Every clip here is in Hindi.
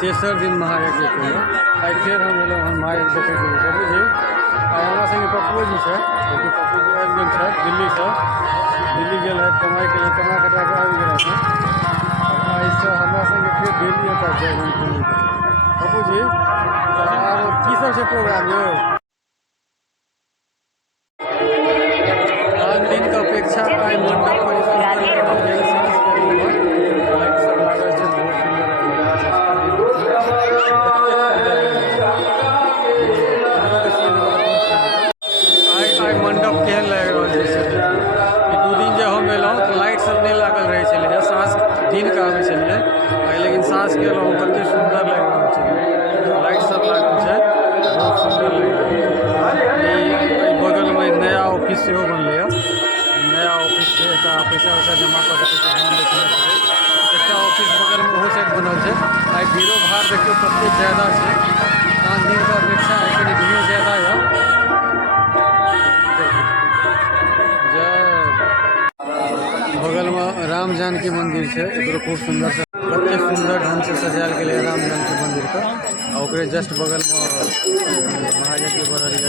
तेसर दिन महायज्ञ के आई फिर हम लोग हम महायज्ञ देखे बाबू जी आई हमारा संगे पप्पू जी है पप्पू जी आबि गेल है दिल्ली से दिल्ली गेल है कमाई के लिए कमा कटा के आबि गेल है आई से हमारा संगे फिर दिल्ली एतऽ जाए पप्पू जी की सब छै प्रोग्राम यो आन दिन के अपेक्षा आई मंडप मंडप केहन लागि रहल छै दू दिन जे हम एलहुँ तऽ लाइट सब नहीं लागल रहे छलै साँझ दिन के आबै छलियै लेकिन साँझ के एलहुँ कतेक सुंदर लागि रहल छै लाइट सब लागल छै बहुत सुंदर लागि रहल छै बगल में नया ऑफिस सेहो बनलै नया ऑफिस छै पैसा वैसा जमा कर ध्यान रखना छै एक ऑफिस बगल में ओहो साइड बनल छै आई भीड़ो भाड़ देखियो कतेक ज्यादा छै साँझ दिन के अपेक्षा कनी भीड़ ज्यादा है बगल में राम जानकी मंदिर है खूब सुंदर से कते सुंदर ढंग से सजायल गया राम जानकी मंदिर का और जस्ट बगल में महायज्ञ बनल है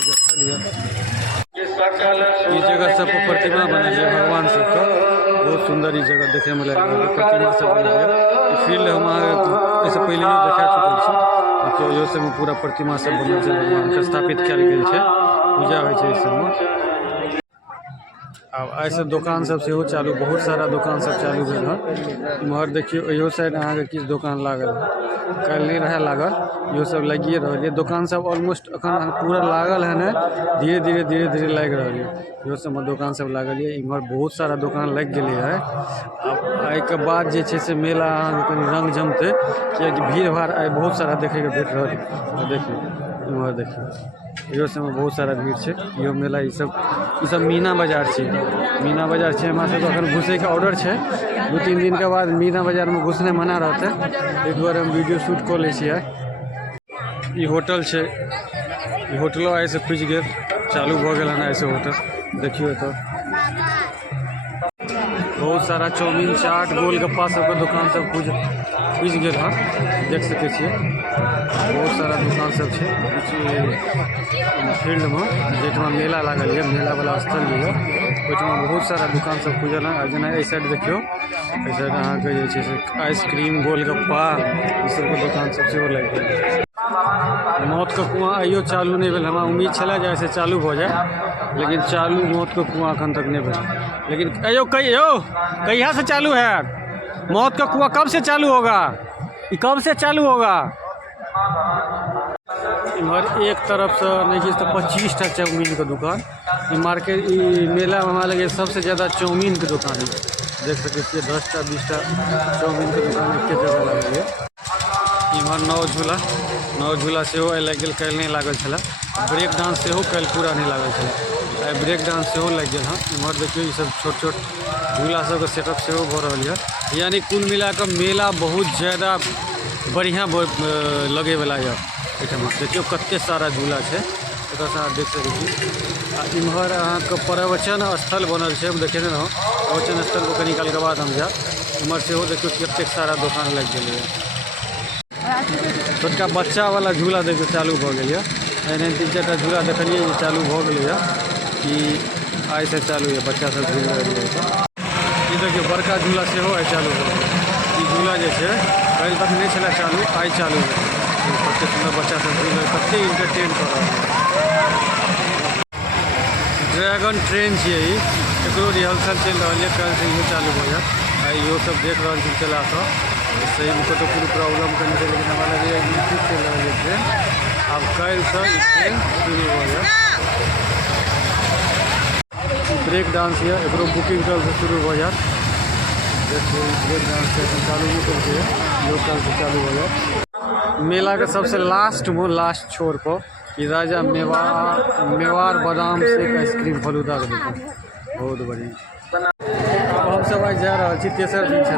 ये जगह सब प्रतिमा बनल है भगवान सबका बहुत सुंदर ये जगह देखे में लगे प्रतिमा सब बनल है फील्ड हम ऐसे पहले ही देखा चुकल छी सब पूरा प्रतिमा सब बनल है भगवान के स्थापित कल गया है पूजा हो सब में अब ऐसे दुकान सब से चालू बहुत सारा दुकान सब चालू भेल है इम्हर देखियो इहो साइड अहाँ के किछ दुकान लागल कल नहीं रहे लागल इहो सब लगिए रहल है दुकान सब ऑलमोस्ट अखन पूरा लागल है ना धीरे धीरे लग रहा है इहो सब में दुकान सब लागल है इम्हर बहुत सारा दुकान लग गए है अब आई के बाद जे छे से मेला अहाँ कनी रंग जमते कि भीड़ भाड़ आई बहुत सारा देखे के भेट रहल देखियो इम्हर देखियो इहो सब में बहुत सारा भीड़ है इहो मेला ई सब मीना बाजार है मीना बाजार है हमरा सब अखन घुसे के ऑर्डर है 2-3 दिन के बाद मीना बाजार में घुसने मना रहते एक बार हम वीडियो शूट कर ले छिए ई होटल है ई होटलो आई से खुज गए चालू भ गेल है ऐसे होटल देखियो तो बहुत सारा चाउमीन चाट गोलगप्पा सबके दुकान सब खुज गए है देख सके छे बहुत सारा दुकान सब है फील्ड में जेठमा मेला लागल है मेला वाला स्थल भी है ओहिठमा बहुत सारा दुकान सब खुजल है जना एहि साइड देखियो एहि साइड अहाँ के जे छै से आइसक्रीम गोलगप्पा ई सबके दुकान सब सेहो लागि गेल मौत के कुआं आइयो चालू नहीं भेल हमरा उम्मीद छला जे ऐसे चालू हो जाए लेकिन चालू मौत के कुआं अखन तक नहीं भेल लेकिन कहिया से चालू है मौत का कुआं कब से चालू होगा कब से चालू होगा इधर एक तरफ से नहीं तो 25 टा चाउमीन के दुकान मार्केट मेला में हमारा लगे सबसे ज़्यादा चाउमीन के दुकान है देख सकते 10 टा 20 टा चाउमीन के दुकान एक जगह लगे है इमहर नौ झूला से लग गल कल नहीं लागल छला ब्रेक डांस से कल पूरा नहीं लागल छला ब्रेक डांस से लग गया हाँ इमहर देखियो ये सब छोट झूला सब सेटअप से भ रहा है यानी कुल मिला के मेला बहुत ज़्यादा बढ़िया लगे वाला है देखियो कते सारा झूला है देख सके इम्हर अहाँ के प्रवचन स्थल बनल है देखे ना प्रवचन स्थल को कनी काल के बाद हम जा इम्हर से देखियो कते सारा दुकान लग गए छोटका बच्चा वाला झूला देखियो चालू भ गया एहन 3-4 टा झूला देखलिए चालू भ गया कि आई से चालू है बच्चा सब झूल रही है ये देखियो बड़का झूला से चालू हो झूला जैसे कल तक नहीं चला चालू आई चालू है कते सुंदर बच्चा सब झूल कते इंटरटेन कर रहा है ड्रैगन ट्रेन है एकरो रिहर्सल चल रहा है कल से ये चालू हो जाए इहो सब देख रहा चला तो सही में तो पूरी प्रॉब्लम करने से लेकिन हमारा ठीक चल रहा है ट्रेन अब कल से ट्रेन शुरू हो जाए ब्रेक डांस है एकरो बुकिंग कल से शुरू हो जाए देखिए ब्रेक डांस चालू नहीं करते हैं लोकल से चालू हो जाए मेला के सबसे लास्ट छोर पर कि राजा मेवाड़ बादाम शेक आइसक्रीम फलूदा के बहुत बढ़िया अब हम सब आज जा रहा तेसर दिन छे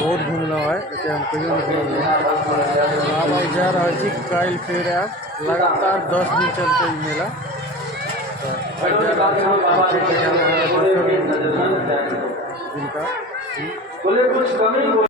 बहुत घूमना है हम कहियो नहीं घूमल अब आज जा रहा कल फिर आब लगातार 10 दिन चलते मेला तो